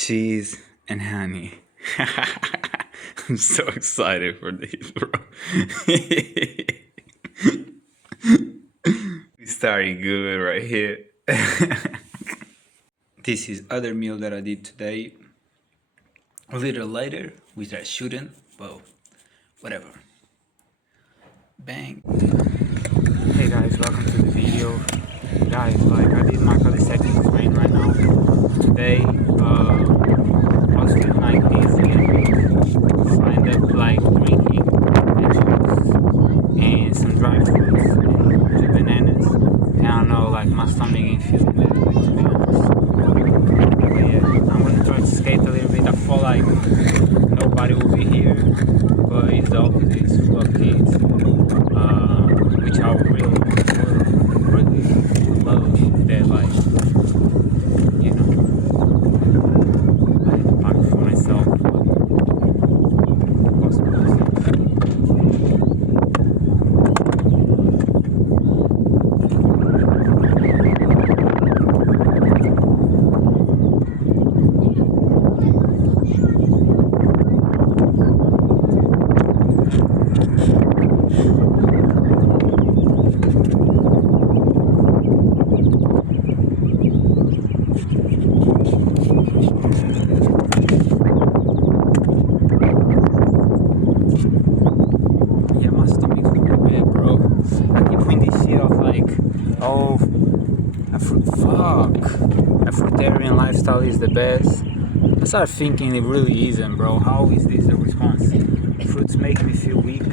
cheese, and honey. I'm so excited for this, bro. We started good right here. This is other meal that I did today. A little later, which I shouldn't, but whatever. Bang. Hey guys, welcome to the video. Guys, I did my second train right now. Today, I was feeling dizzy, so I ended up drinking juice and some dry fruits and bananas. And I don't know, my stomach ain't feeling that good, to be honest. But yeah, I'm gonna try to skate a little bit. I feel like nobody will be here, but it's the opposite. It's full of kids, which I would really would love that, park for myself. Oh, a fruitarian lifestyle is the best. I started thinking it really isn't, bro. How is this a response? Fruits make me feel weak.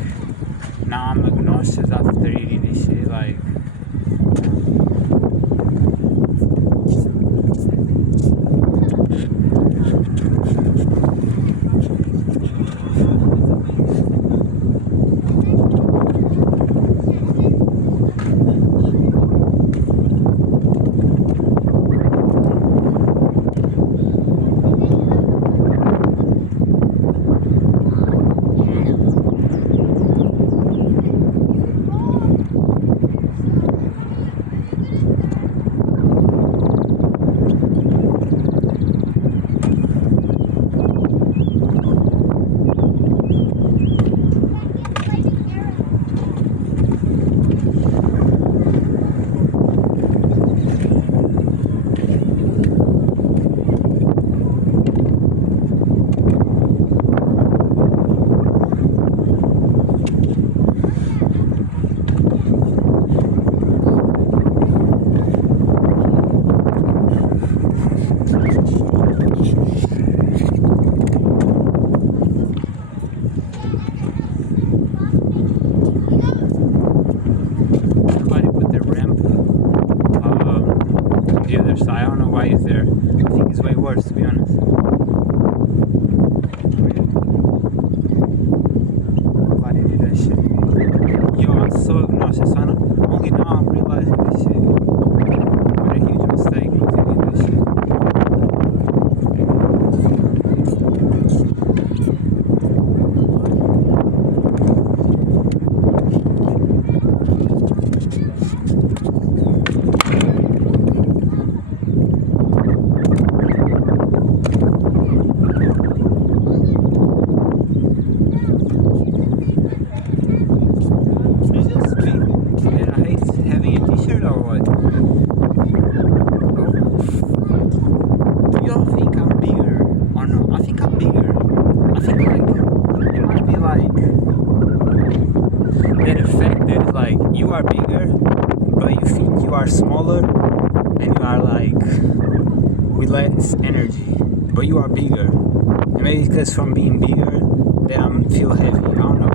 Now I'm nauseous after eating this shit. The other side. I don't know why it's there. I think it's way worse, to be honest. Why did you do that shit? Yo, I'm so obnoxious. Only now I'm realizing this shit. What a huge mistake was doing this shit. You are bigger, but you think you are smaller, and you are with less energy, but you are bigger. And maybe because from being bigger, then I feel heavy. I don't know.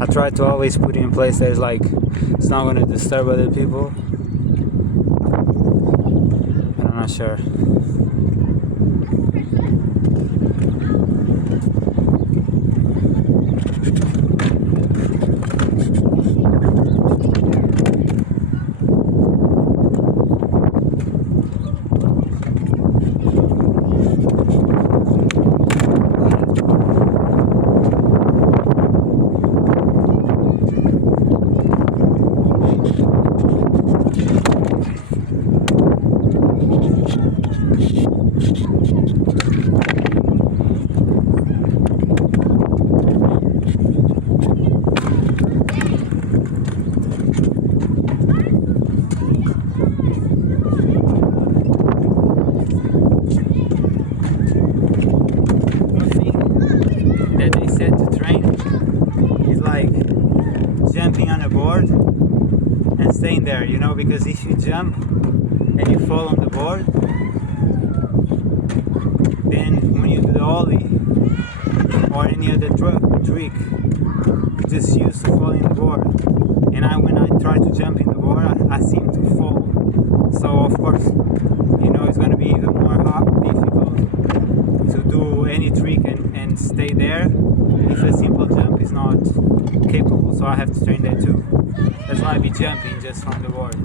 I try to always put it in place that like it's not gonna disturb other people. But I'm not sure. Jumping on a board and staying there, you know, because if you jump and you fall on the board, then when you do the ollie or any other trick, you just used to fall in the board. And when I try to jump in the board, I seem to fall. So of course, you know, it's going to be even more difficult to do any trick and stay there if a simple jump is not capable. So I have to train that too. That's why I be jumping just from the board.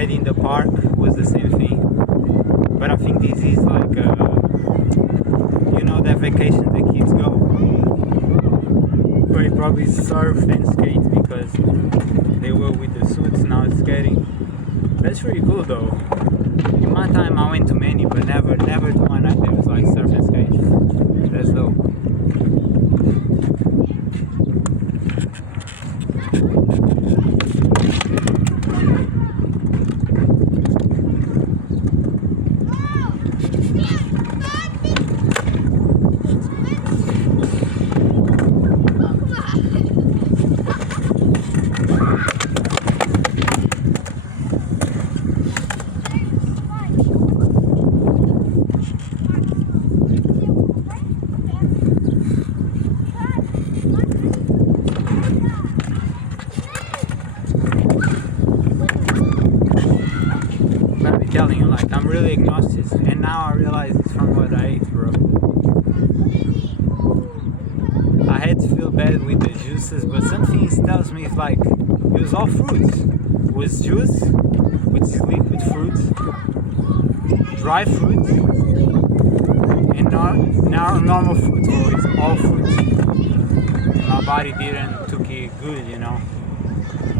In the park was the same thing, but I think this is like you know, that vacation the kids go where you probably surf and skate because they were with the suits, now it's skating. That's really cool though. In my time I went to many, but never to one that was like surf and skate. That's dope. Telling you, like, I'm really exhausted, and now I realize it's from what I ate, bro. I had to feel bad with the juices, but something tells me it's like it was all fruits. It was juice, which is liquid fruits, dry fruit, and not normal fruit. So it's all fruits. My body didn't took it good, you know.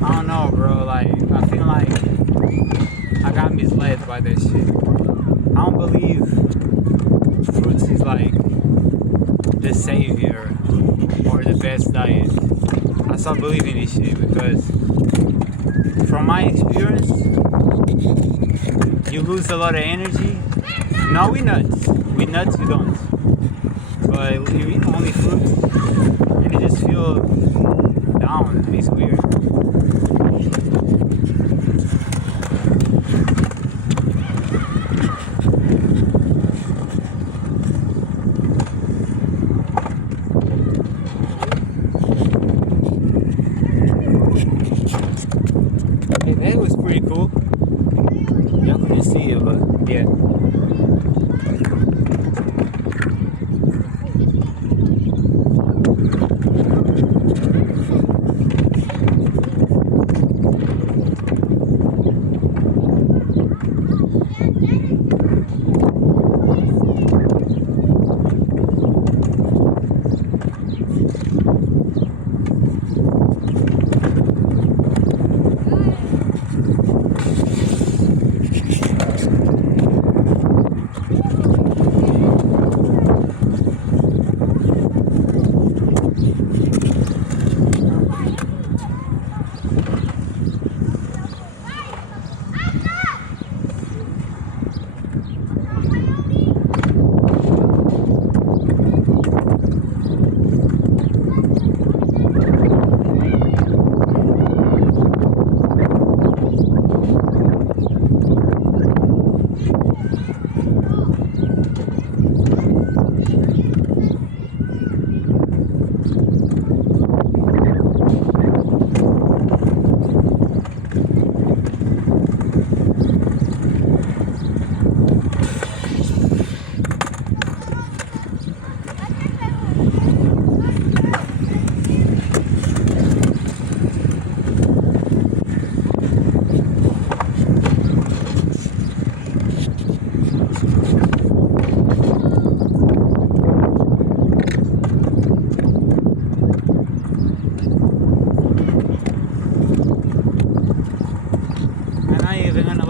I don't know, bro. Like, I feel like I got misled by that shit. I don't believe fruits is like the savior or the best diet. I stop believing this shit because from my experience, you lose a lot of energy. No, we nuts. We nuts, you don't. But you eat only fruits and you just feel down. It's weird. Hey, that was pretty cool. Y'all couldn't see it, but yeah.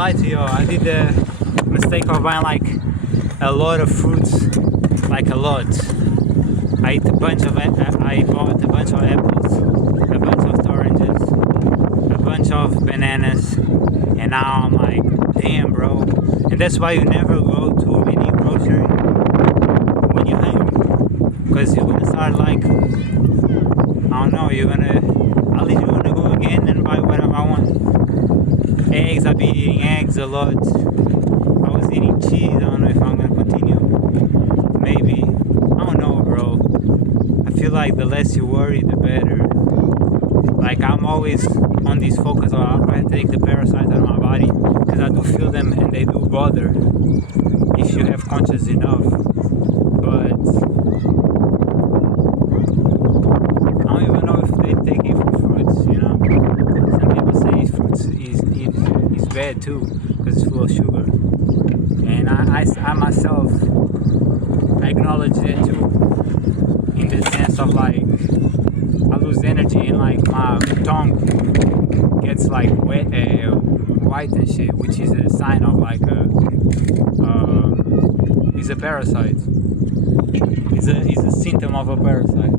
Lie to you, I did the mistake of buying like a lot of fruits, like a lot. I bought a bunch of apples, a bunch of oranges, a bunch of bananas, and now I'm like, damn, bro. And that's why you never go to any grocery when you're hungry, because you're gonna start like, I don't know, at least you're gonna go again and buy whatever I want. Eggs, I've been eating eggs a lot. I was eating cheese. I don't know if I'm gonna continue. Maybe. I don't know, bro. I feel like the less you worry, the better. Like I'm always on this focus on I take the parasites out of my body because I do feel them and they do bother if you have conscious enough. But I don't even know if they take it from fruits, you know. Some people say fruits is bad too because it's full of sugar, and I myself acknowledge that too, in the sense of like I lose energy and like my tongue gets like wet, white and shit, which is a sign of like it's a parasite. It's a symptom of a parasite.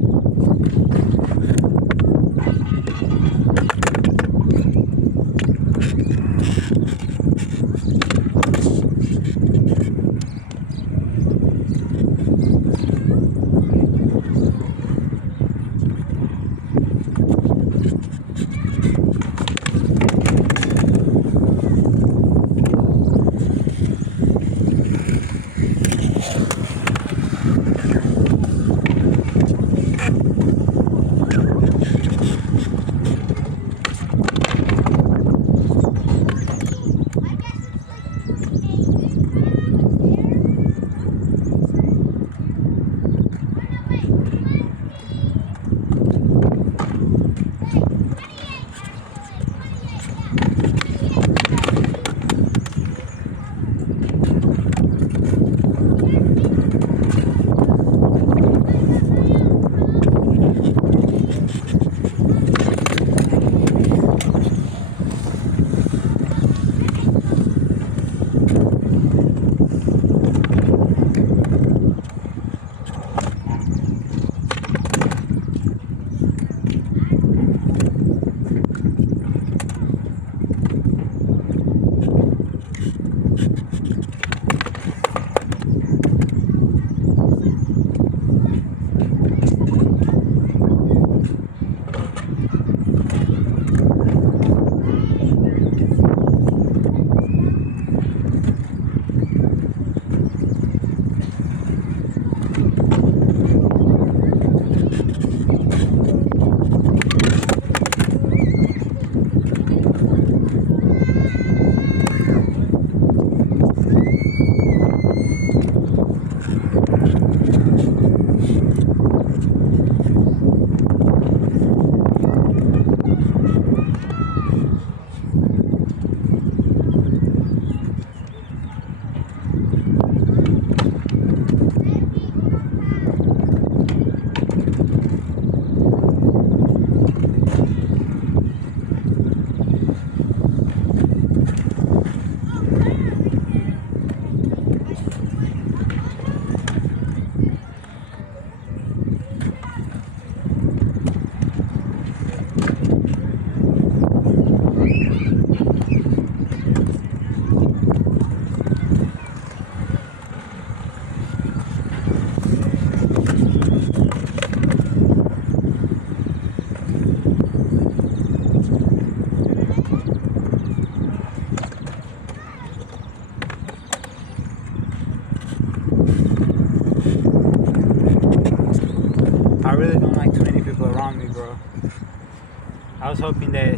was hoping that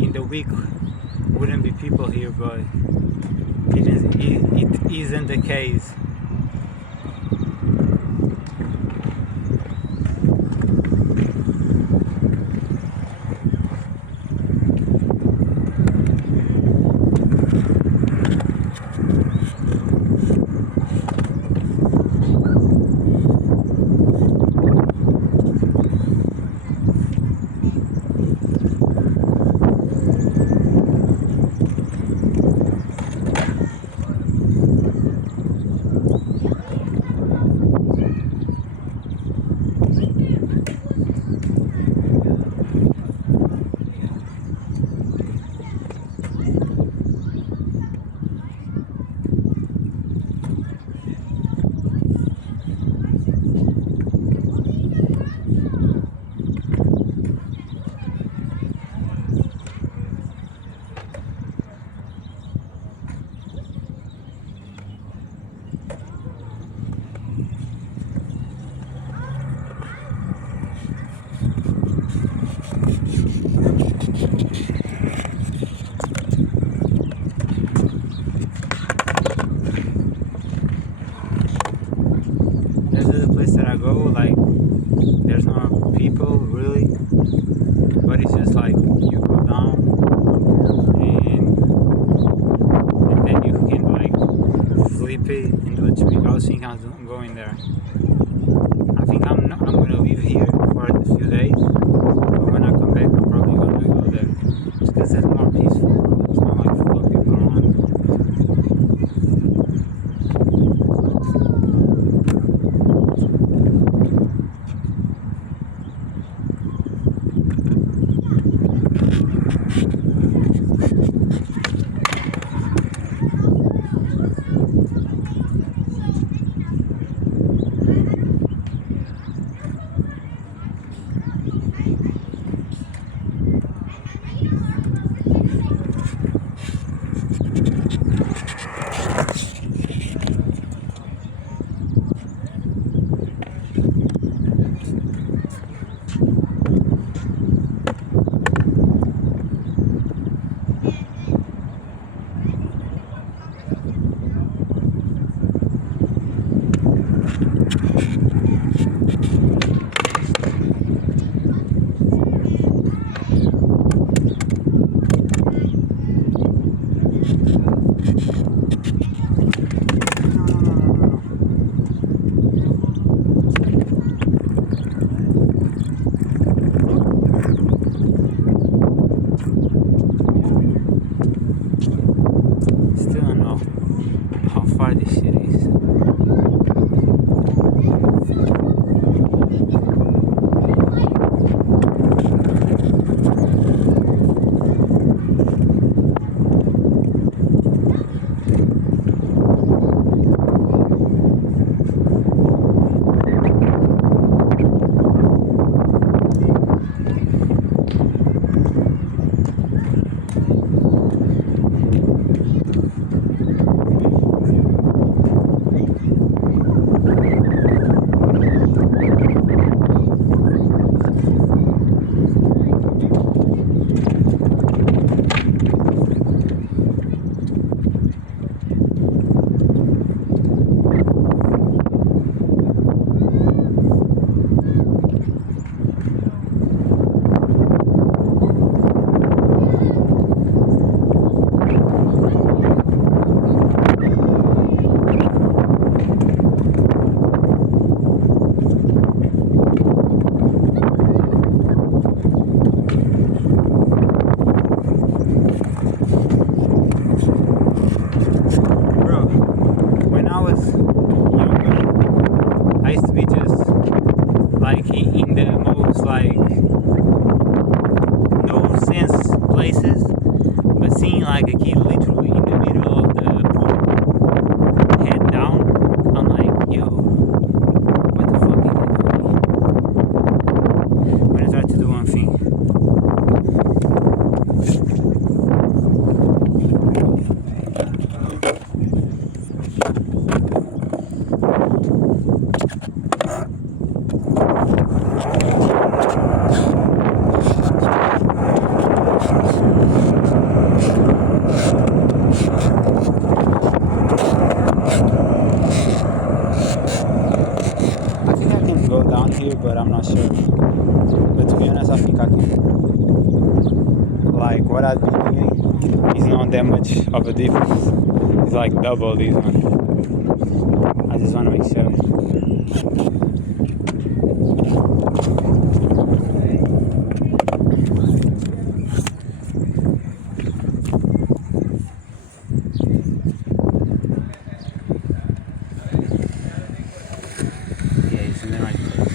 in the week wouldn't be people here, but it isn't the case. This is the place that I go, like there's no people really, but it's just like you go down and then you can like flip it into a tree. I was thinking I was going there. I think I'm gonna leave here for a few days, but when I come back I'm probably gonna go there just because it's more peaceful. It's not like full of people around. here, but I'm not sure. But to be honest, I think I can. Like what I've been doing is not that much of a difference. It's like double this one. I just want to make sure. Yeah, it's in the right place.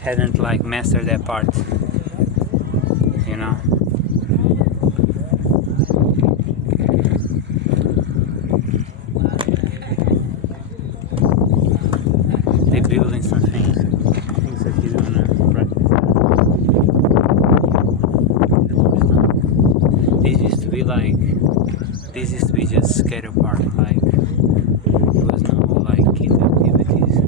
Hadn't like mastered that part, you know. They building something. Things that he's gonna practice. This used to be just skater park. Like there was no like kids activities.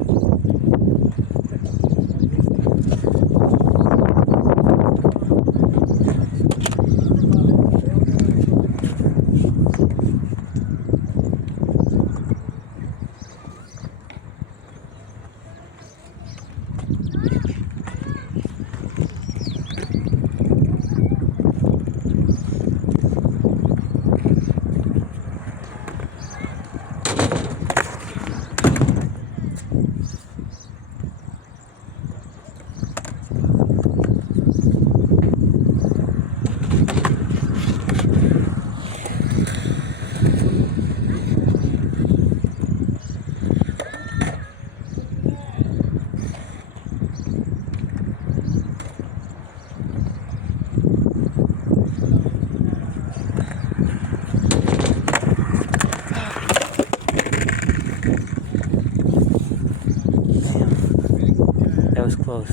That was close.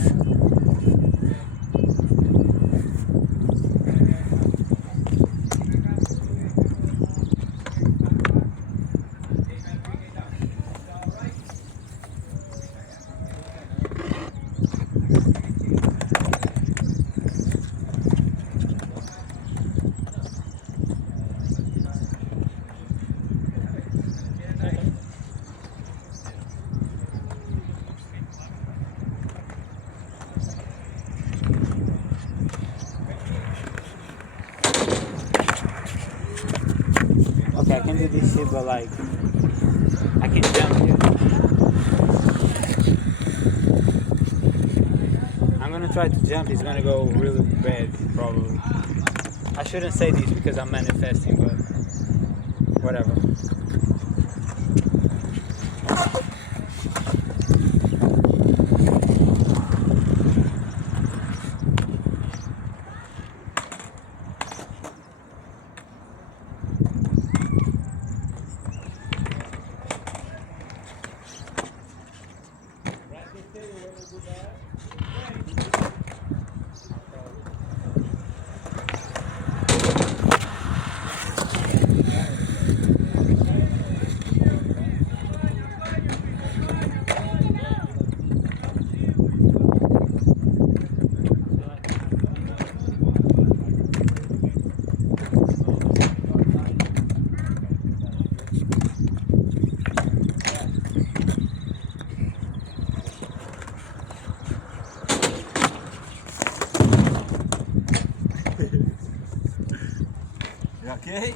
Okay, I can do this shit, but like, I can jump here. I'm gonna try to jump, it's gonna go really bad, probably. I shouldn't say this because I'm manifesting, but whatever. You okay?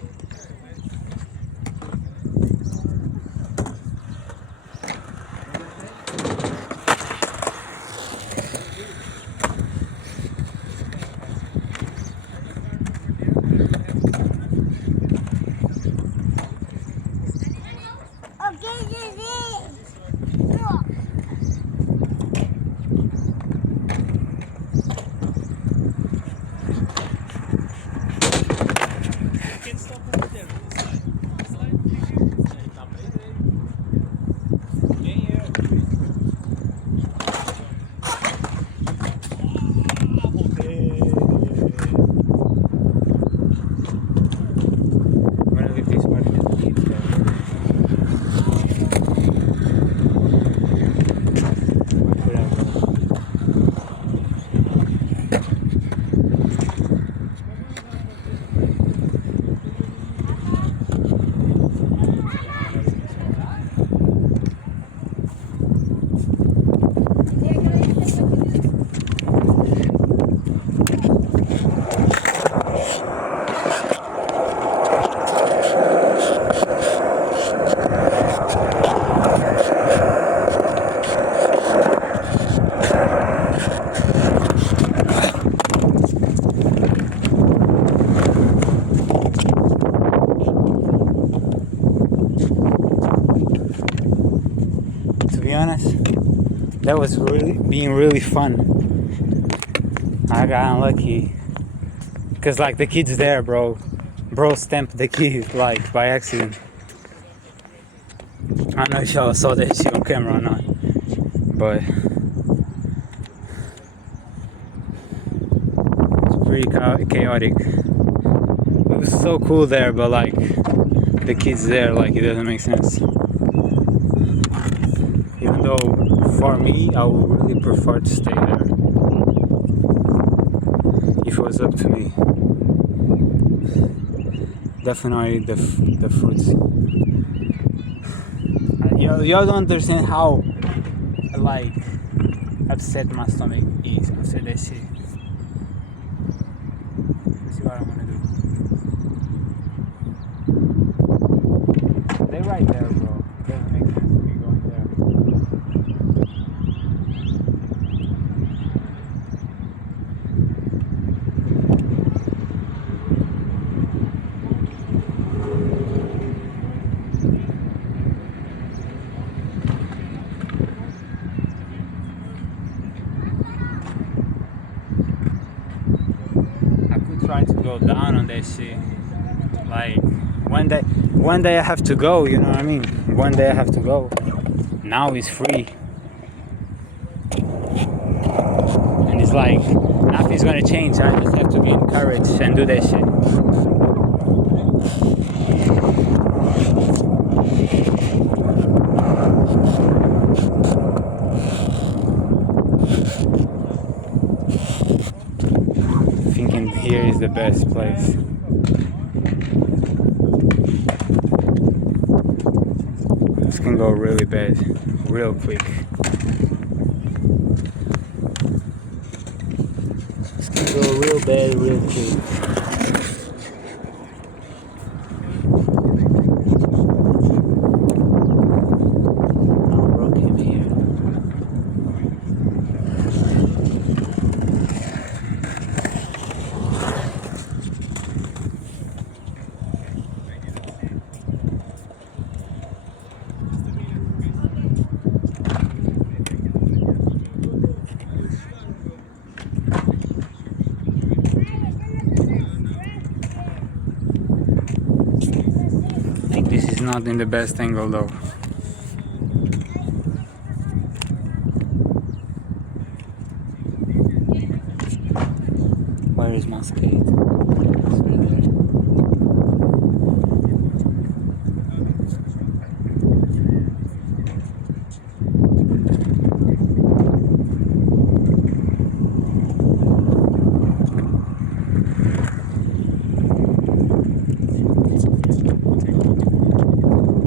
To be honest, that was really fun. I got unlucky because like the kid's there, bro stamped the kid like by accident. I don't know if y'all saw that shit on camera or not, but it's pretty chaotic. It was so cool there, but like the kid's there, like it doesn't make sense. Even though for me, I would really prefer to stay there if it was up to me. Definitely the fruits. Y'all don't understand how like upset my stomach is after that shit. Let's see what I'm gonna do. They're right there, bro. It doesn't make sense to be going there. Try to go down on that shit. Like one day I have to go, you know what I mean? One day I have to go. Now it's free. And it's like nothing's gonna change. I just have to be encouraged and do that shit. Here is the best place. This can go really bad, real quick. This can go real bad, real quick. It's not in the best angle though. Where is my skate?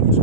It's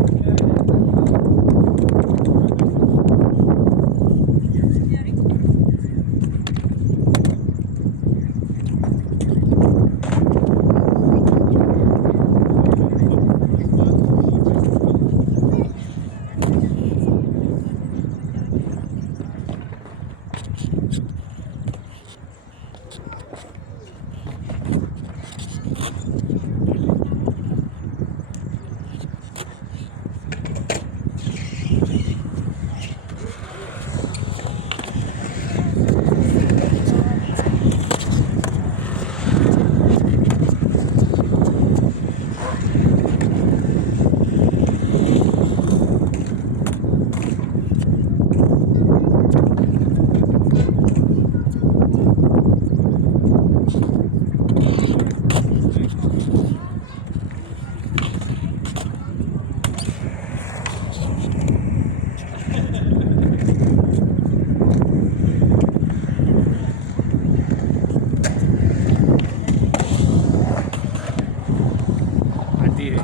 right there.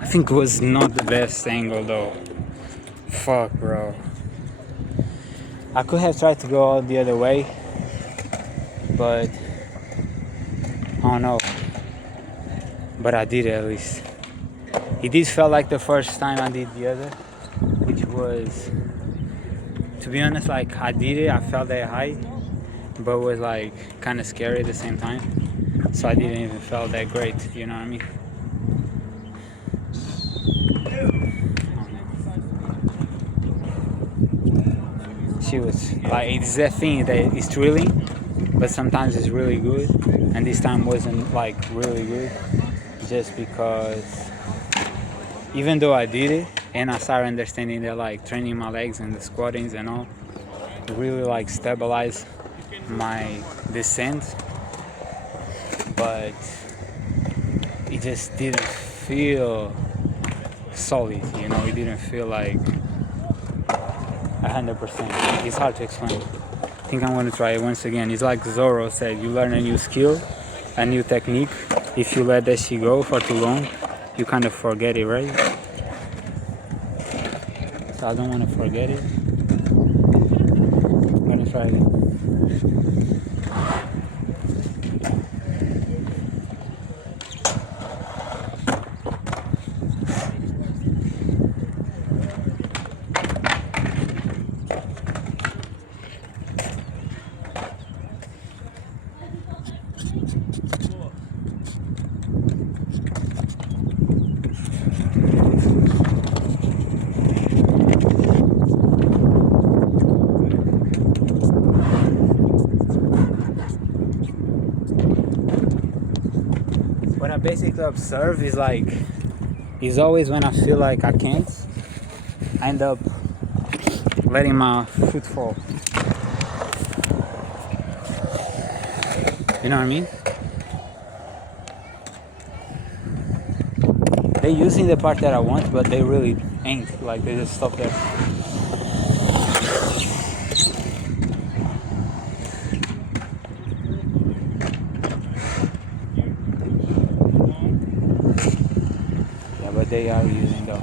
I think it was not the best angle though. Fuck, bro. I could have tried to go all the other way, but I don't know. But I did it at least. It did feel like the first time I did the other, which was, to be honest, like I did it, I felt that high, but it was like kind of scary at the same time. So I didn't even feel that great, you know what I mean? She was like, it's that thing that is thrilling, but sometimes it's really good, and this time wasn't like really good, just because even though I did it and I started understanding that like training my legs and the squattings and all really like stabilize my descent, but it just didn't feel solid, you know. It didn't feel like 100%. It's hard to explain. I think I'm going to try it once again. It's like Zorro said, you learn a new skill, a new technique. If you let that shit go for too long, you kind of forget it, right? So I don't want to forget it. I'm going to try it. What I basically observe is like, is always when I feel like I can't, I end up letting my foot fall. You know what I mean? They're using the part that I want, but they really ain't. Like, they just stop there. Yeah, but they are using though.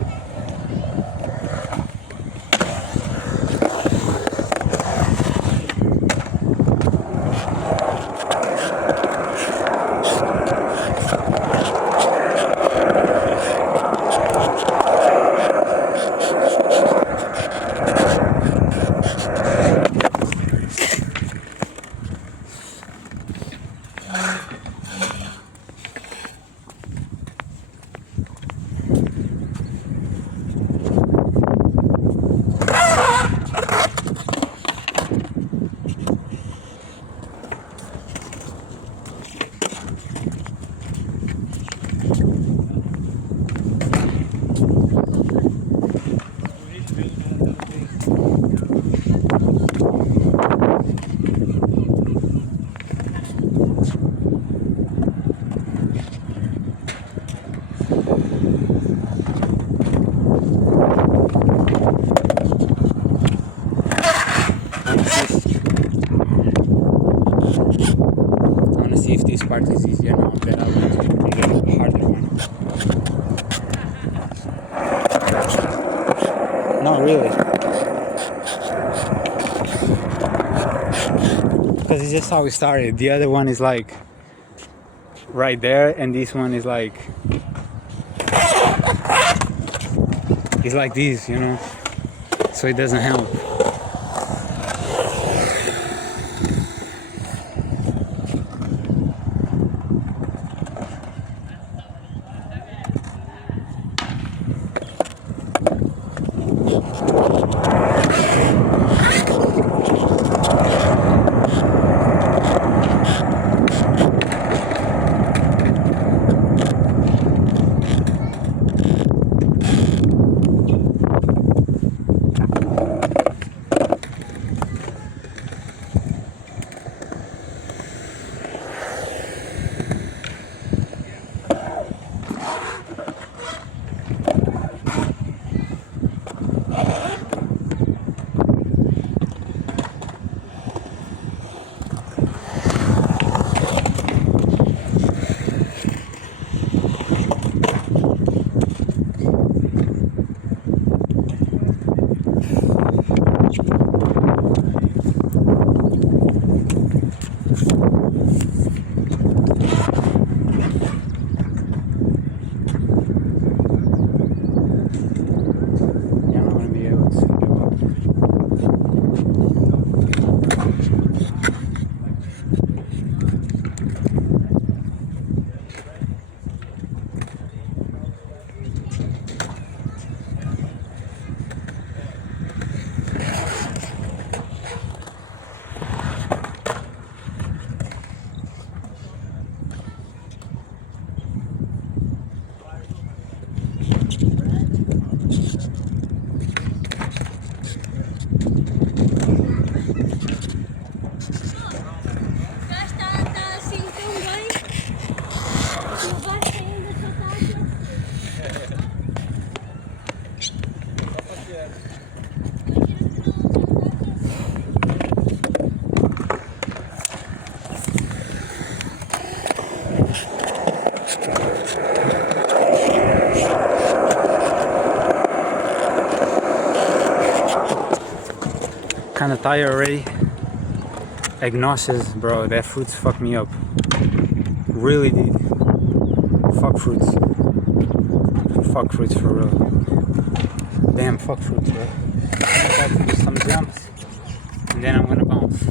really. Because it's just how we started. The other one is like right there, and this one is like this, you know, so it doesn't help. Kind of tired already. Agnosis, bro, that fruits fucked me up. Really did. Fuck fruits. Fuck fruits for real. Damn, fuck fruits, bro. I'm about to do some jumps, and then I'm gonna bounce.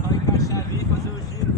Só encaixar ali e fazer o giro.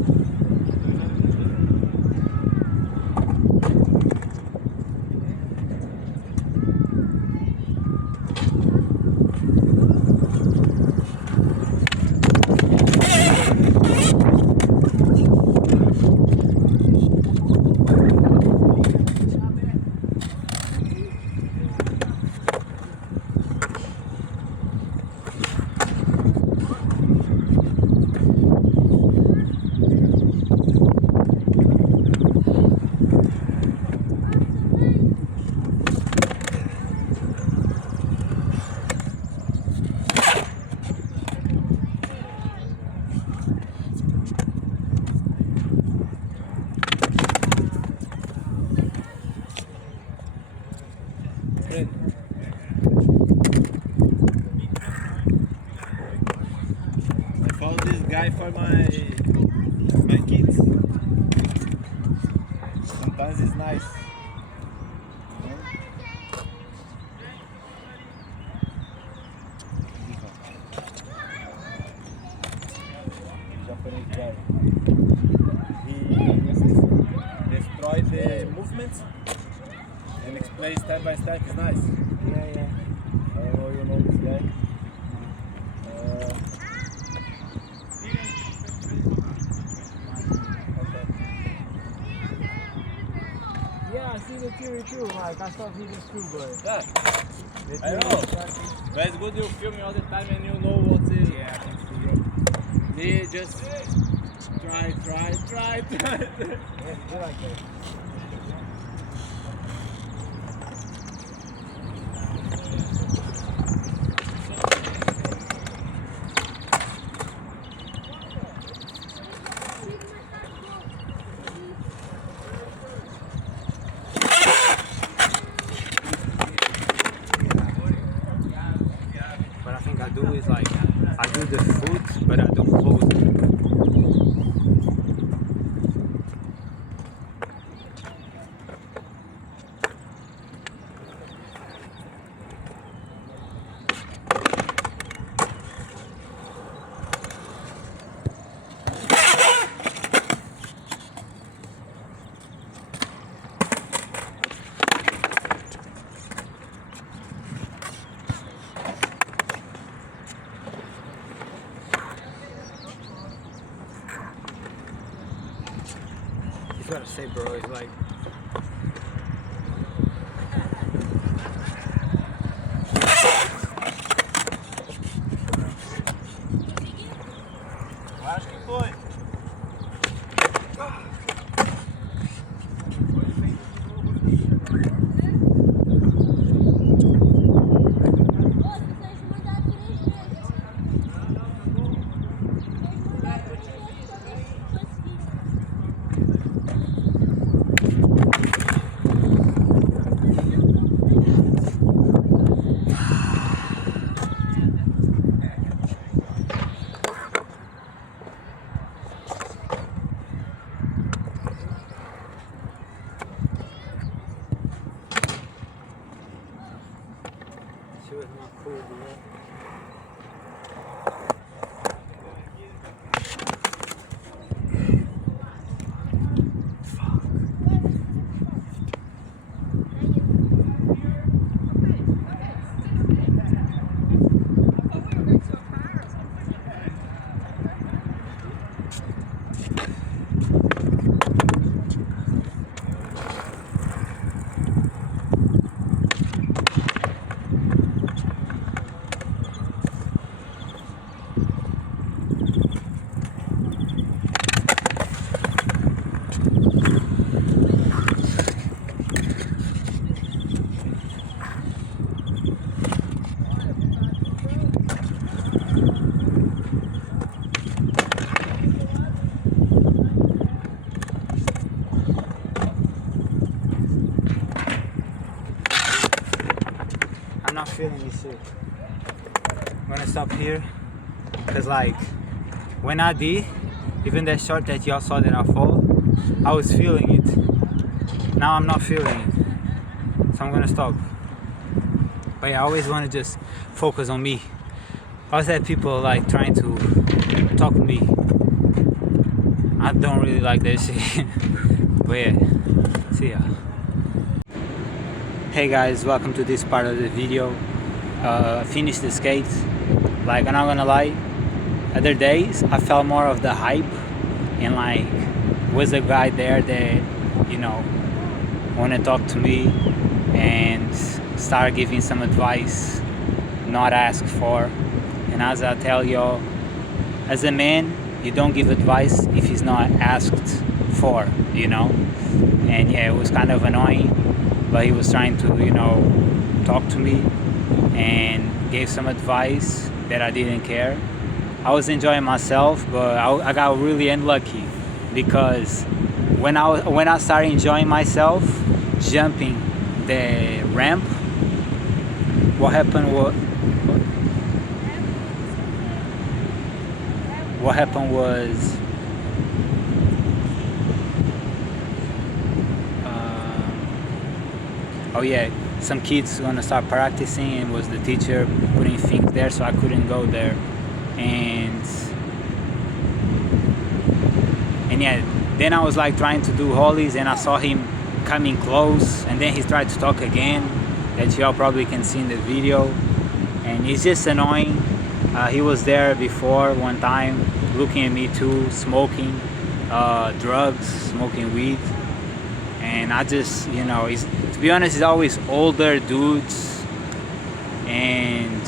I follow this guy for my kids. Sometimes it's nice. Japanese guy. He destroyed the movements and explains step by step. It's nice. Yeah. I don't know you know this guy. Yeah, I see the theory too. Like I saw videos too, but Yeah, I know. But it's good you film all the time and you know what's it. yeah, Me just try. yeah, do like that. What I think I do is like I do the foot, but I don't close it. He's gotta say, bro, he's like, Eu acho que foi. she was not cool, bro. I'm not feeling this shit. I'm gonna stop here, cause like when I did, even that shot that y'all saw that I fall, I was feeling it. Now I'm not feeling it, so I'm gonna stop. But yeah, I always want to just focus on me. I always have people like trying to talk to me. I don't really like that shit. But yeah, see ya. Hey guys, welcome to this part of the video. I finished the skate. Like, I'm not gonna lie, other days I felt more of the hype, and like was a guy there that, you know, wanna talk to me and start giving some advice not asked for. And as I tell y'all, as a man, you don't give advice if it's not asked for, you know. And yeah, it was kind of annoying, but he was trying to, you know, talk to me and gave some advice that I didn't care. I was enjoying myself, but I got really unlucky, because when I started enjoying myself jumping the ramp, what happened was oh yeah, some kids gonna start practicing, and was the teacher putting things there, so I couldn't go there. And yeah, then I was like trying to do ollies, and I saw him coming close, and then he tried to talk again, that y'all probably can see in the video, and it's just annoying. He was there before one time looking at me too, smoking drugs, smoking weed. And I just, you know, to be honest, it's always older dudes, and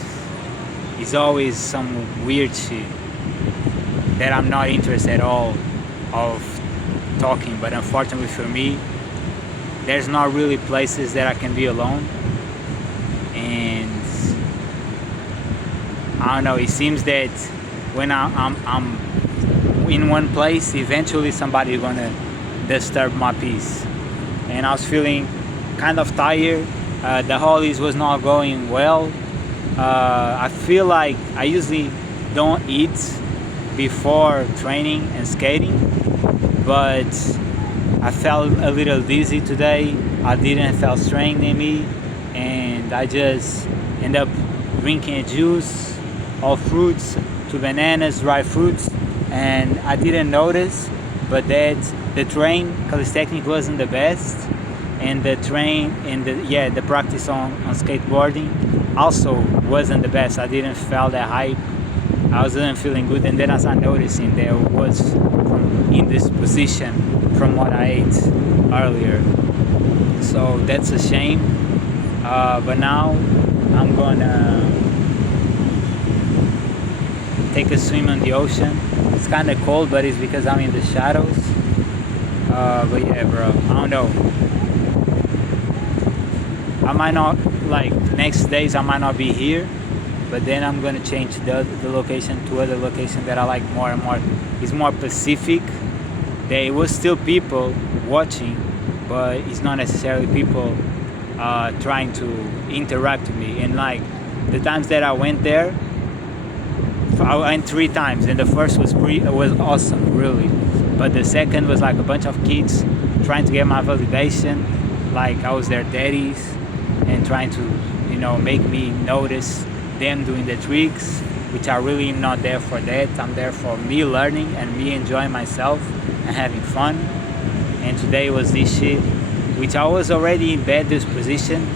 it's always some weird shit that I'm not interested at all of talking. But unfortunately for me, there's not really places that I can be alone. And I don't know, it seems that when I'm in one place, eventually somebody's gonna disturb my peace. And I was feeling kind of tired. The ollies was not going well. I feel like I usually don't eat before training and skating, but I felt a little dizzy today. I didn't feel strength in me, and I just end up drinking a juice of fruits, to bananas, dry fruits, and I didn't notice, but that the train calisthenics wasn't the best, and the train and the practice on skateboarding also wasn't the best. I didn't feel that hype. I wasn't feeling good, and then as I noticing there was in this position from what I ate earlier. So that's a shame. But now I'm gonna take a swim in the ocean. It's kind of cold, but it's because I'm in the shadows. But yeah, bro, I don't know. I might not, like, next days I might not be here, but then I'm gonna change the location to other location that I like more and more. It's more Pacific. There was still people watching, but it's not necessarily people trying to interact with me. And like the times that I went there, I went 3 times, and the first was awesome, really. But the second was like a bunch of kids trying to get my validation, like I was their daddies, and trying to, you know, make me notice them doing the tricks, which I really am not there for that. I'm there for me learning and me enjoying myself and having fun. And today was this shit, which I was already in bad disposition,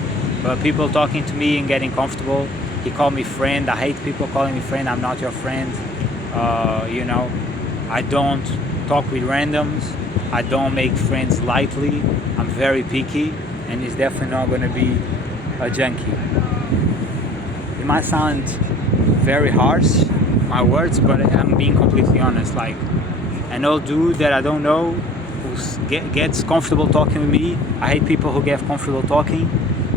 but people talking to me and getting comfortable. He called me friend. I hate people calling me friend. I'm not your friend. You know, I don't talk with randoms. I don't make friends lightly. I'm very picky, and it's definitely not going to be a junkie. It might sound very harsh, my words, but I'm being completely honest. Like, an old dude that I don't know who gets comfortable talking with me. I hate people who get comfortable talking.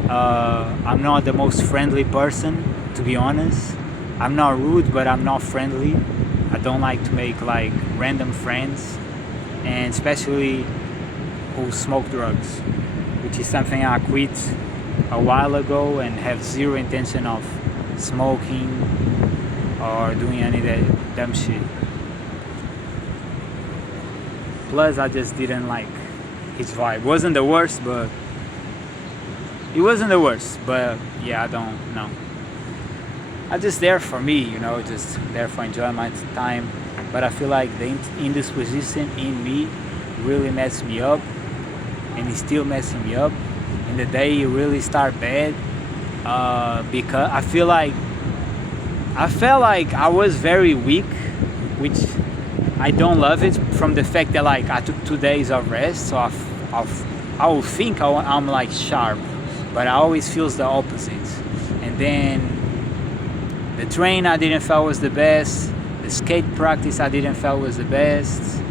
I'm not the most friendly person, to be honest. I'm not rude, but I'm not friendly. I don't like to make like random friends, and especially who smoke drugs, which is something I quit a while ago and have zero intention of smoking or doing any of that dumb shit. Plus, I just didn't like his vibe. Wasn't the worst, but It wasn't the worst, but yeah, I don't know. I'm just there for me, you know, just there for enjoying my time. But I feel like the indisposition in me really messed me up, and it's still messing me up. And the day it really start bad, because I felt like I was very weak, which I don't love it, from the fact that like I took 2 days of rest, so I will think I'm like sharp, but I always feels the opposite. And then the train I didn't feel was the best. The skate practice I didn't feel was the best.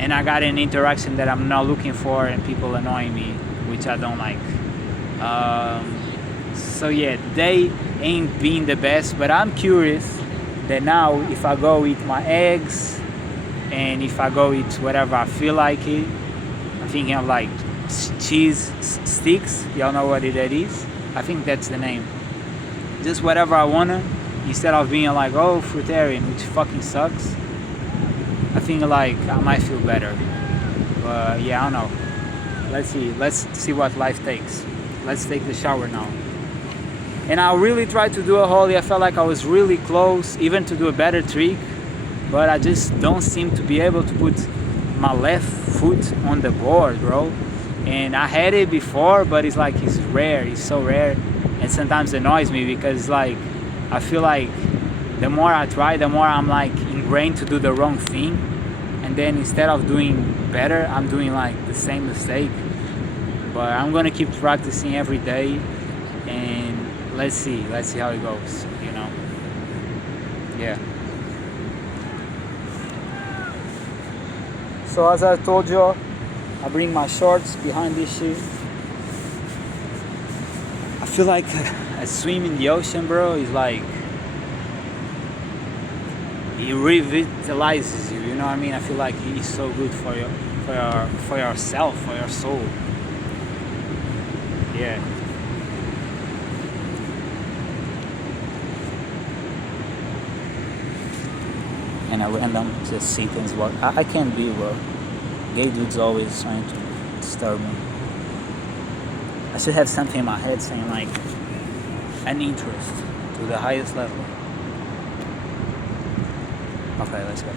And I got an interaction that I'm not looking for, and people annoying me, which I don't like. So yeah, they ain't been the best, but I'm curious that now if I go eat my eggs and if I go eat whatever I feel like it, I'm thinking of like cheese sticks. Y'all know what that is? I think that's the name. Just whatever I wanna, instead of being like, oh, fruitarian, which fucking sucks. I think like I might feel better. But yeah, I don't know. Let's see what life takes. Let's take the shower now. And I really tried to do a ollie. I felt like I was really close, even to do a better trick, but I just don't seem to be able to put my left foot on the board, bro. And I had it before, but it's like it's rare. It's so rare, and sometimes it annoys me because like I feel like the more I try, the more I'm like ingrained to do the wrong thing, and then instead of doing better, I'm doing like the same mistake. But I'm gonna keep practicing every day, and let's see how it goes, you know. Yeah. So as I told you, I bring my shorts behind this shit. I feel like a swim in the ocean, bro, is like, it revitalizes you, you know what I mean? I feel like it is so good for yourself, for your soul. Yeah. And a random just see things work. I can't be, bro. Gay dudes always trying to disturb me. I should have something in my head saying like an interest to the highest level. Okay, let's go.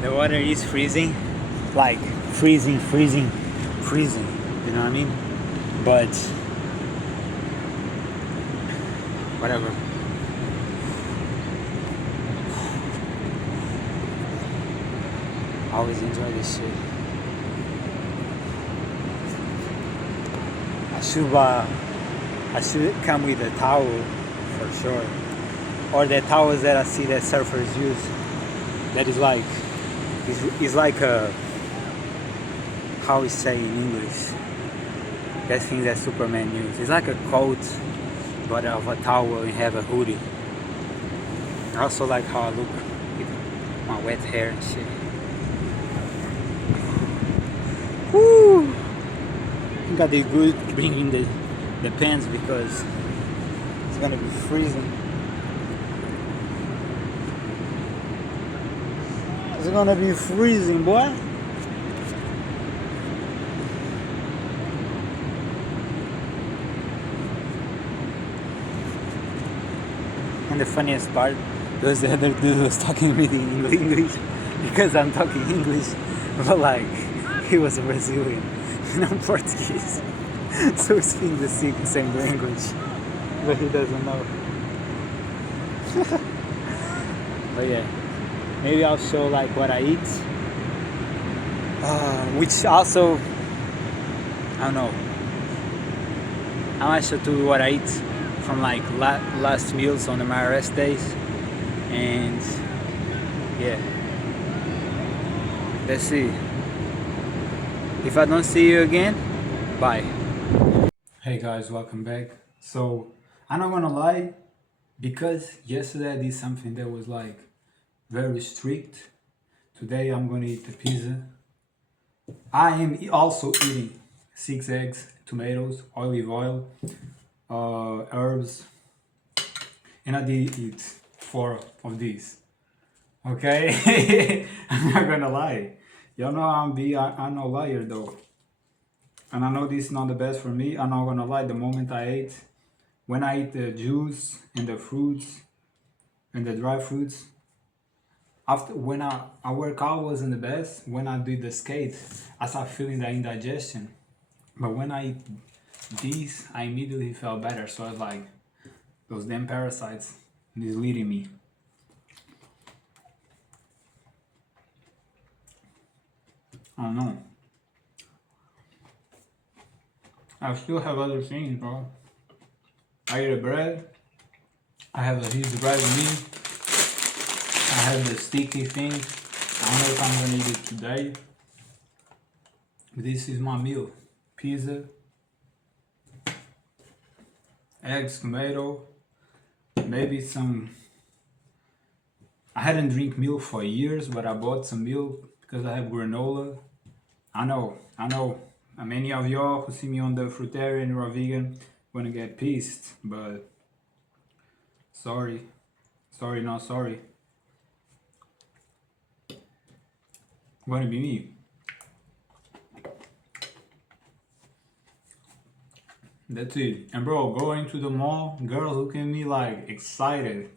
The water is freezing, like freezing, freezing, freezing. You know what I mean? But whatever. I always enjoy this shit. I should come with a towel for sure, or the towels that I see that surfers use. That is like, is like a, how we say in English, that thing that Superman uses. It's like a coat, but of a towel and have a hoodie. I also like how I look with my wet hair and shit. Woo! I think I did good bringing the pants because it's gonna be freezing. It's gonna be freezing, boy. And the funniest part was the other dude was talking with me in English because I'm talking English, but like he was a Brazilian and I'm Portuguese, so we speak the same language, but he doesn't know. But yeah, maybe I'll show like what I eat, which also, I don't know, I might show you what I eat from like last meals on my rest days, and yeah, let's see. If I don't see you again, bye. Hey guys, welcome back. So I'm not gonna lie, because yesterday I did something that was like very strict. Today I'm gonna eat the pizza. I am also eating 6 eggs, tomatoes, olive oil, herbs, and I did eat 4 of these. Okay, I'm not gonna lie. Y'all know I'm no liar though, and I know this is not the best for me. I'm not gonna lie. The moment I ate, when I eat the juice and the fruits and the dry fruits, after when I work out wasn't the best. When I did the skate, I start feeling the indigestion. But when I eat these, I immediately felt better. So I was like, those damn parasites misleading me. I don't know. I still have other things, bro. I eat a bread. I have a huge bread with me. I have the sticky thing. I don't know if I'm gonna eat it today. This is my meal. Pizza, eggs, tomato, maybe some. I hadn't drink milk for years, but I bought some milk because I have granola. I know. Many of y'all who see me on the fruitarian or vegan gonna get pissed, but sorry, not sorry. Gonna be me. That's it. And bro, going to the mall, girls look at me like excited.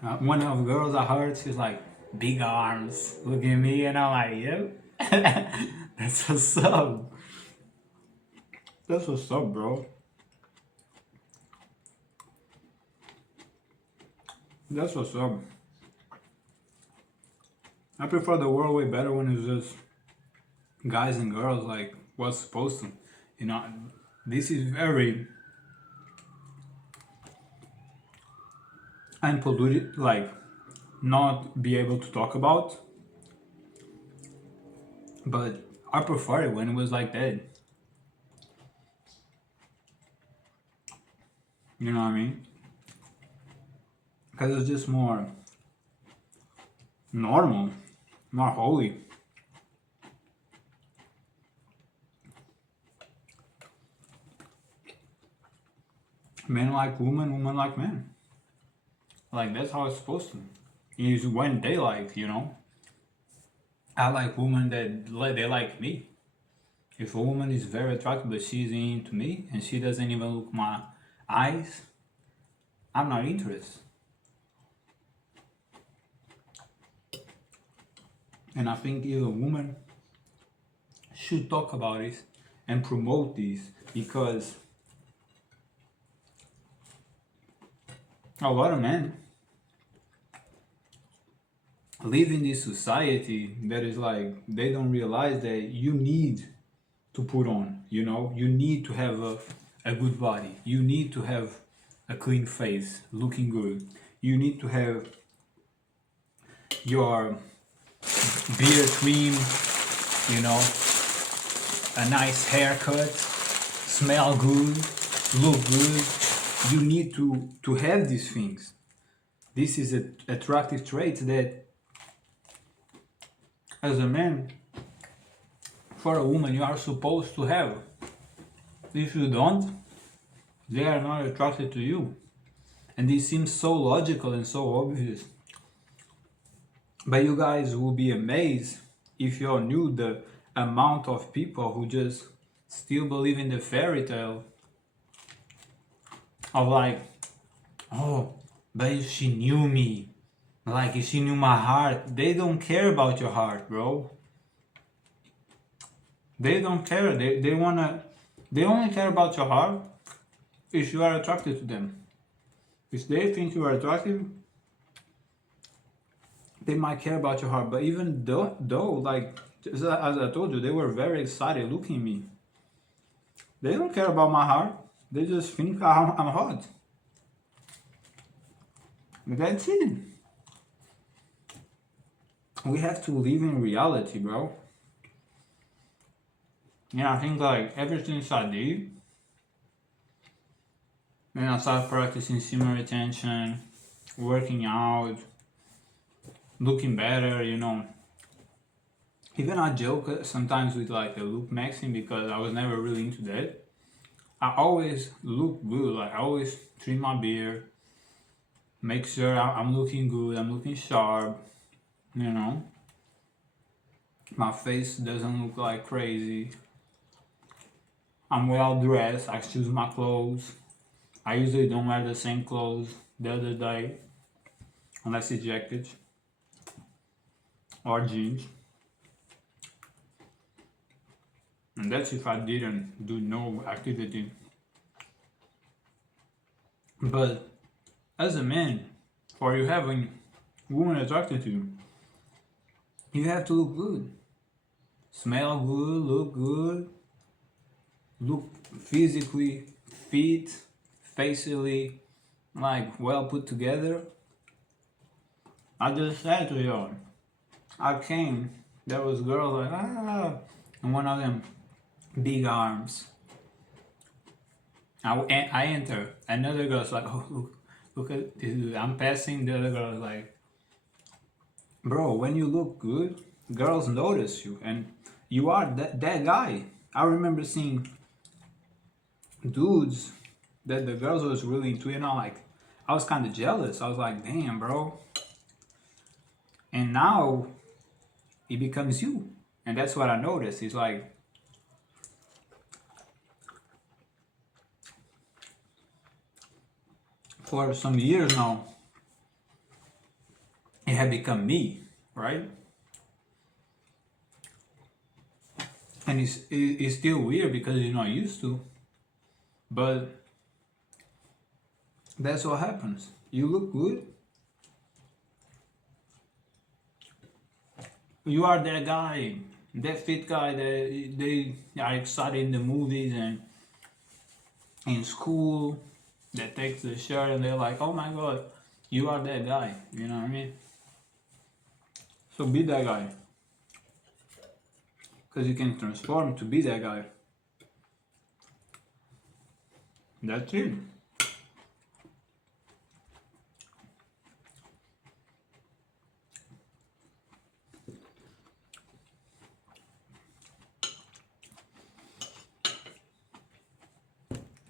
One of the girls I heard, she's like, big arms. Look at me, and I'm like, yep. That's what's up. That's what's up, bro. That's what's up. I prefer the world way better when it's just guys and girls, like what's supposed to. You know, this is very unpolluted, like not be able to talk about. But I prefer it when it was like that. You know what I mean? Because it's just more normal, more holy. Men like women, women like men. Like that's how it's supposed to. Is when they like, you know. I like women that they like me. If a woman is very attractive but she's into me and she doesn't even look my eyes, I'm not interested. And I think even women should talk about it and promote this, because a lot of men live in this society that is like, they don't realize that you need to put on, you know, you need to have a good body, you need to have a clean face, looking good, you need to have your beard trim, you know, a nice haircut, smell good, look good. You need to have these things. This is an attractive trait that, as a man, for a woman, you are supposed to have. If you don't, they are not attracted to you. And this seems so logical and so obvious. But you guys will be amazed if you all knew the amount of people who just still believe in the fairy tale of like, oh, but if she knew me, like if she knew my heart. They don't care about your heart, bro. They don't care. They only care about your heart if you are attracted to them. If they think you are attractive, they might care about your heart. But even though like, as I told you, they were very excited looking at me. They don't care about my heart. They just think I'm hot. That's it. We have to live in reality, bro. Yeah, I think like ever since I did, then I started practicing simmer retention, working out, looking better, you know. Even I joke sometimes with like a look maxing, because I was never really into that. I always look good, like I always trim my beard, make sure I'm looking good, I'm looking sharp, you know. My face doesn't look like crazy. I'm well dressed, I choose my clothes. I usually don't wear the same clothes the other day, unless it's jackets or jeans. And that's if I didn't do no activity. But as a man, for you having women attracted to you, you have to look good. Smell good, look physically fit, facially, like well put together. I just said to you, I came, there was girls like, and one of them big arms. I enter, another girl's like, oh, look at this dude. I'm passing, the other girl's like, bro, when you look good, girls notice you, and you are that guy. I remember seeing dudes that the girls was really into, and I was kind of jealous. I was like, damn, bro. And now it becomes you, and that's what I noticed. It's like, for some years now, it had become me, right? And it's still weird because you're not used to, but that's what happens. You look good, you are that guy, that fit guy that they are excited in the movies and in school, that takes the shirt and they're like, oh my god, you are that guy, you know what I mean? So be that guy, because you can transform to be that guy. That's it.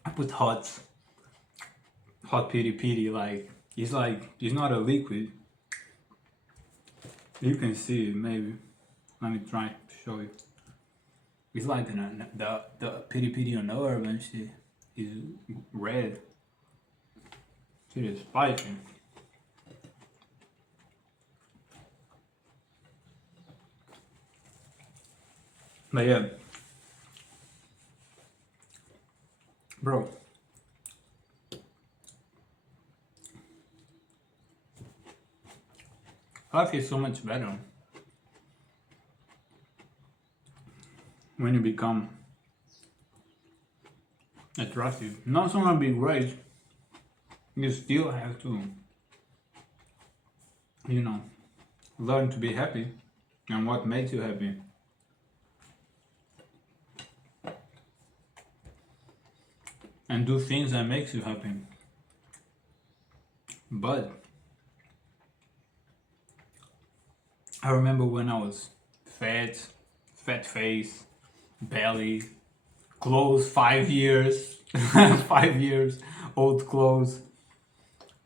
I put hot pity pity, like it's not a liquid. You can see it maybe. Let me try to show you. It's like the pity pity on the herb and shit is red. Shit is spicy. But yeah, bro, life is so much better when you become attractive. Not so much be great, you still have to, you know, learn to be happy and what makes you happy. And do things that makes you happy. But I remember when I was fat face, belly, clothes 5 years, 5 years old clothes.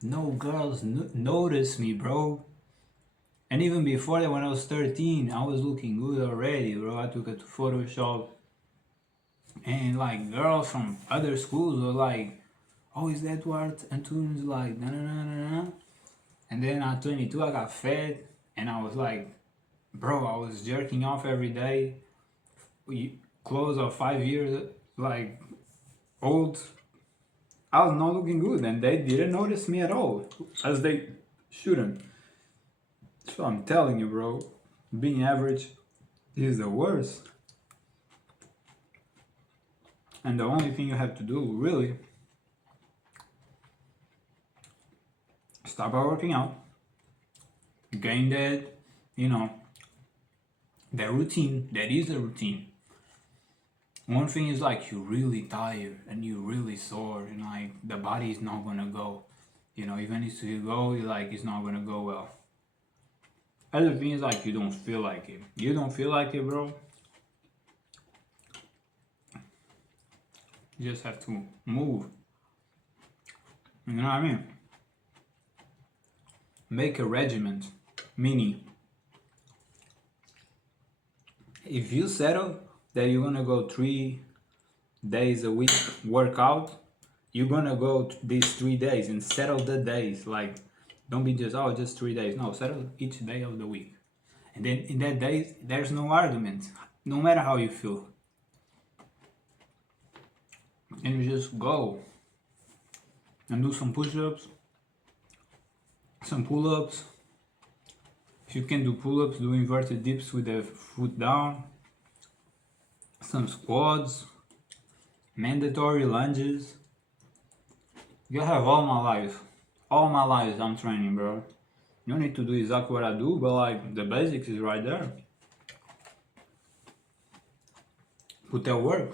No girls noticed me, bro. And even before that, when I was 13, I was looking good already, bro. I took it to Photoshop. And like girls from other schools were like, oh, is that what Antunes like? No, no, no, no, no. And then at 22, I got fat. And I was like, bro, I was jerking off every day. Clothes of 5 years, like, old. I was not looking good. And they didn't notice me at all. As they shouldn't. So I'm telling you, bro, being average is the worst. And the only thing you have to do, really, start by working out. Gain that, you know, that routine. That is a routine. One thing is like you're really tired and you're really sore and like the body is not gonna go. You know, even if you go, like it's not gonna go well. Other thing is like you don't feel like it. You don't feel like it, bro. You just have to move. You know what I mean? Make a regiment. Meaning, if you settle that you're gonna go 3 days a week workout, you're gonna go these 3 days and settle the days. Like, don't be just, oh, just 3 days. No, settle each day of the week. And then in that day, there's no argument, no matter how you feel. And you just go and do some push-ups, some pull-ups. If you can do pull-ups, do inverted dips with the foot down, some squats, mandatory lunges. You have all my life I'm training, bro. You don't need to do exactly what I do, but like the basics is right there. Put that work.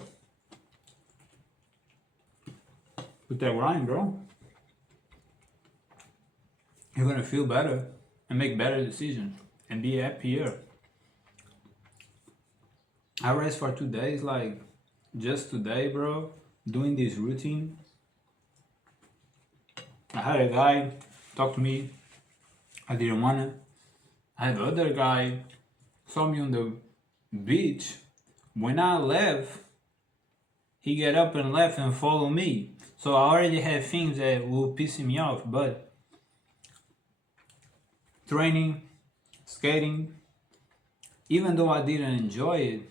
Put that grind, bro. You're gonna feel better and make better decisions and be happier. I rest for 2 days, like just today, bro, doing this routine. I had a guy talk to me. I didn't want it. I had other guy saw me on the beach. When I left, he get up and left and follow me. So I already had things that will piss me off, but training, skating, even though I didn't enjoy it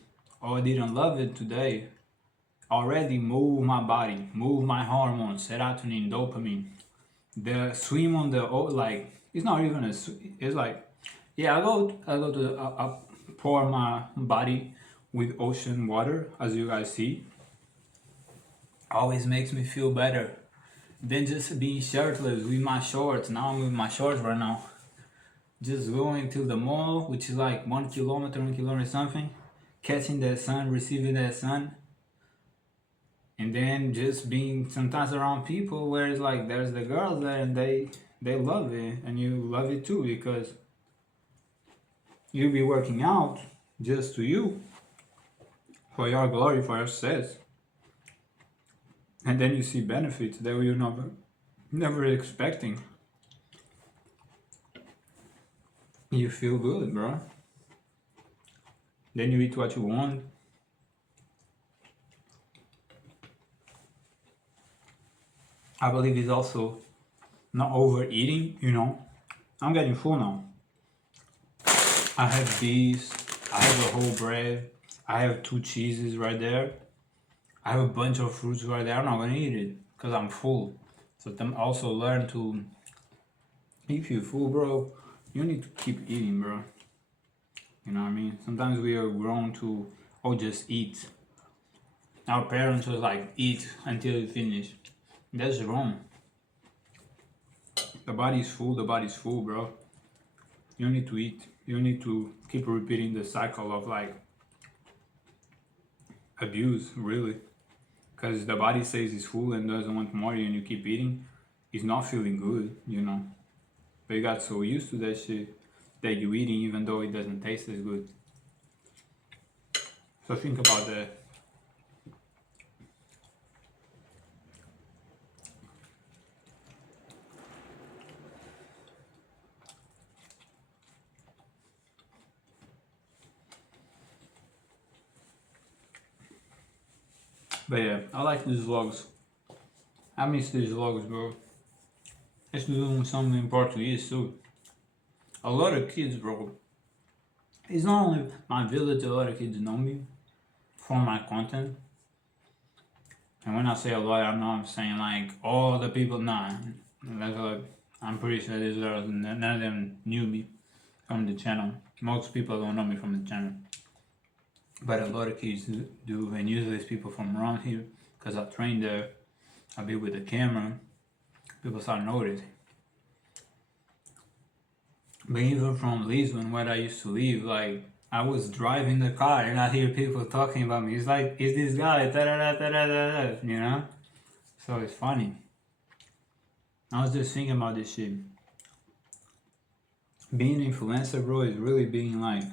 or I didn't love it today, already move my body, move my hormones, serotonin, dopamine. The swim on the, like, it's not even a, it's like, yeah, I go to, I pour my body with ocean water, as you guys see. Always makes me feel better than just being shirtless with my shorts. Now I'm with my shorts right now. Just going to the mall, which is like 1 kilometer something, catching that sun, receiving that sun, and then just being sometimes around people where it's like there's the girls there and they love it and you love it too, because you'll be working out just to you, for your glory, for your success, and then you see benefits that you're never expecting. You feel good, bro. Then you eat what you want. I believe it's also not overeating, you know. I'm getting full now. I have these, I have a whole bread, I have 2 cheeses right there. I have a bunch of fruits right there. I'm not gonna eat it because I'm full. So them also learn to, if you're full, bro, you need to keep eating, bro. You know what I mean? Sometimes we are grown to, oh, just eat. Our parents was like, eat until you finish. That's wrong. The body's full, bro. You need to eat. You need to keep repeating the cycle of like abuse, really. Because the body says it's full and doesn't want more and you keep eating, it's not feeling good, you know. But you got so used to that shit that you're eating even though it doesn't taste as good. So think about that. But yeah, I like these vlogs. I miss these vlogs, bro. Let's do something in Portuguese too. A lot of kids, bro. It's not only my village, a lot of kids know me from my content. And when I say a lot, I'm not saying like all the people, nah. I'm pretty sure there's none of them knew me from the channel. Most people don't know me from the channel. But a lot of kids do, and usually it's people from around here because I train there. I be with the camera. People start noticing. But even from Lisbon, where I used to live, like I was driving the car and I hear people talking about me. It's like, is this guy? Da-da-da-da-da-da, you know? So it's funny. I was just thinking about this shit. Being an influencer, bro, is really being like,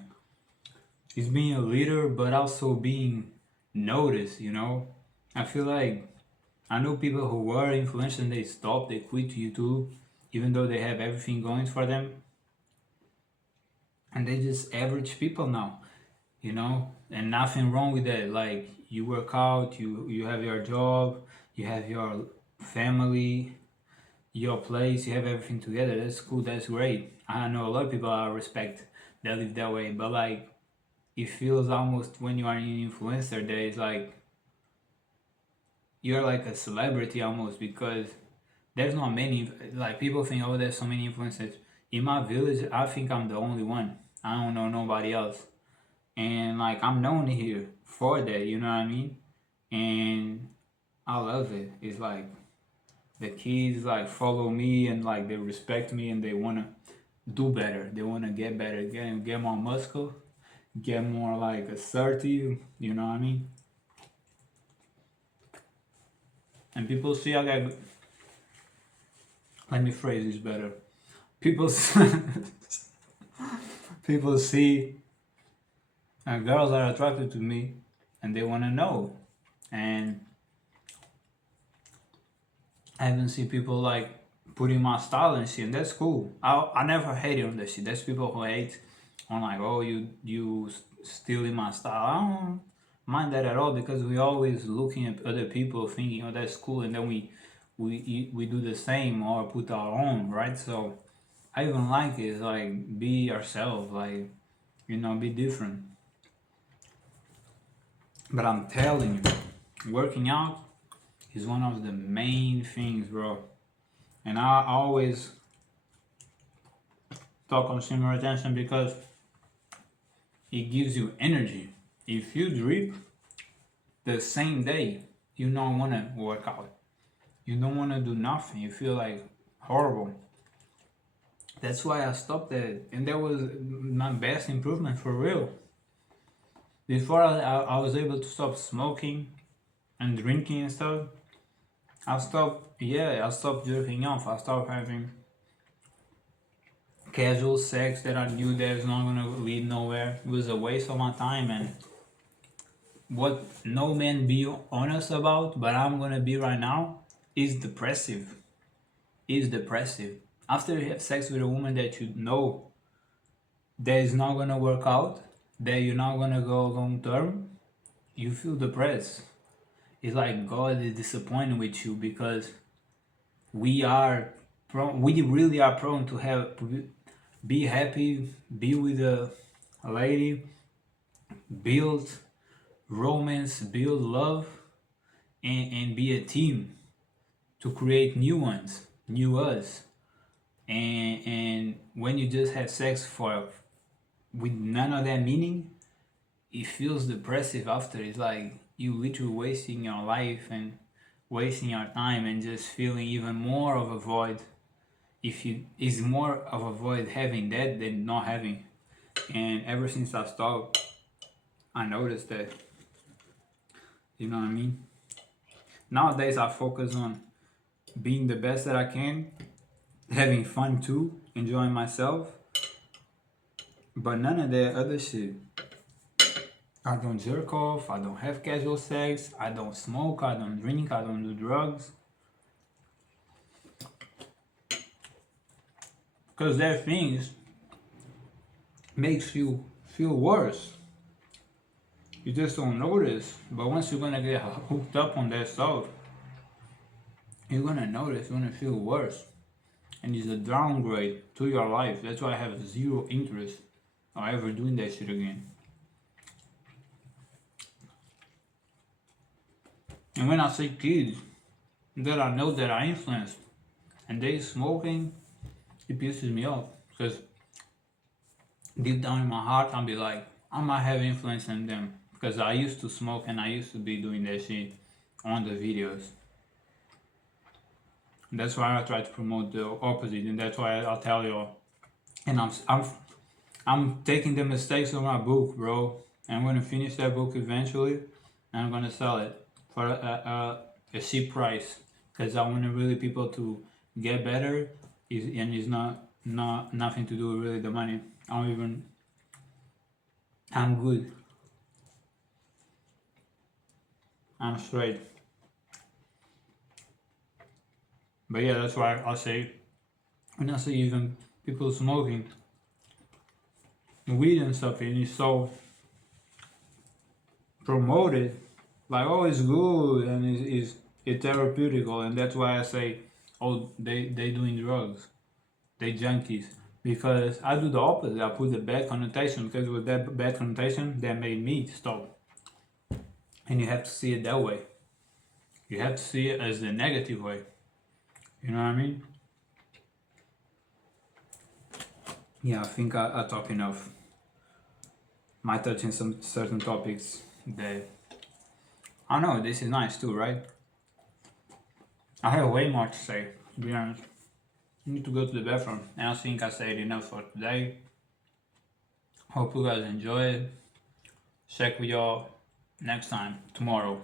it's being a leader, but also being noticed, you know? I feel like I know people who were influencers and they stopped, they quit YouTube, even though they have everything going for them. And they just average people now, you know? And nothing wrong with that. Like, you work out, you have your job, you have your family, your place, you have everything together. That's cool, that's great. I know a lot of people I respect that live that way, but like, it feels almost when you are an influencer that is like, you're like a celebrity almost, because there's not many, like people think, oh, there's so many influencers. In my village, I think I'm the only one. I don't know nobody else. And like, I'm known here for that, you know what I mean? And I love it. It's like, the kids like follow me and like they respect me and they wanna do better. They wanna get better, get more muscle, get more like assertive, you know what I mean? And people see I got, let me phrase this better. People people see girls are attracted to me and they want to know. And I even see people like putting my style and shit, and that's cool. I never hated on that shit. There's people who hate on like, oh, you stealing my style. I don't mind that at all, because we always looking at other people thinking, oh, that's cool, and then we do the same or put our own, right? So I even like it, like, be yourself, like, you know, be different. But I'm telling you, working out is one of the main things, bro. And I always talk consumer attention because it gives you energy. If you drip the same day, you don't want to work out. You don't want to do nothing. You feel like horrible. That's why I stopped that. And that was my best improvement for real. Before I was able to stop smoking and drinking and stuff, I stopped jerking off. I stopped having casual sex that I knew that was not gonna lead nowhere. It was a waste of my time, and what no man be honest about, but I'm gonna be right now, is depressive. Is depressive. After you have sex with a woman that you know that is not gonna work out, that you're not gonna go long term, you feel depressed. It's like God is disappointed with you, because we really are prone to be happy, be with a lady, build romance, build love, and be a team to create new ones, new us. And when you just have sex for with none of that meaning, it feels depressive after. It's like you literally wasting your life and wasting your time and just feeling even more of a void. If you is more of a void having that than not having. And ever since I stopped, I noticed that. You know what I mean? Nowadays I focus on being the best that I can, having fun too, enjoying myself, but none of that other shit. I don't jerk off, I don't have casual sex, I don't smoke, I don't drink, I don't do drugs. Because that things makes you feel worse. You just don't notice, but once you're gonna get hooked up on that stuff, you're gonna notice, you're gonna feel worse. And it's a downgrade to your life. That's why I have zero interest or ever doing that shit again. And when I see kids that I know that I influenced and they smoking, it pisses me off. Because deep down in my heart, I'll be like, I might have influence on them. Because I used to smoke and I used to be doing that shit on the videos. And that's why I try to promote the opposite, and that's why I'll tell you. And I'm taking the mistakes of my book, bro. And I'm gonna finish that book eventually, and I'm gonna sell it for a cheap price, because I want really people to get better. And it's not nothing to do with really the money. I'm good. I'm straight. But yeah, that's why I say, when I see even people smoking weed and stuff, and it's so promoted, like, oh, it's good and it's therapeutical, and that's why I say, oh, they doing drugs, they junkies, because I do the opposite. I put the bad connotation, because with that bad connotation that made me stop. And you have to see it that way. You have to see it as the negative way. You know what I mean? Yeah, I think I talk enough. Might touch in some certain topics that, I don't know, this is nice too, right? I have way more to say, to be honest. I need to go to the bathroom, and I think I said enough for today. Hope you guys enjoy it. Check with y'all next time, tomorrow.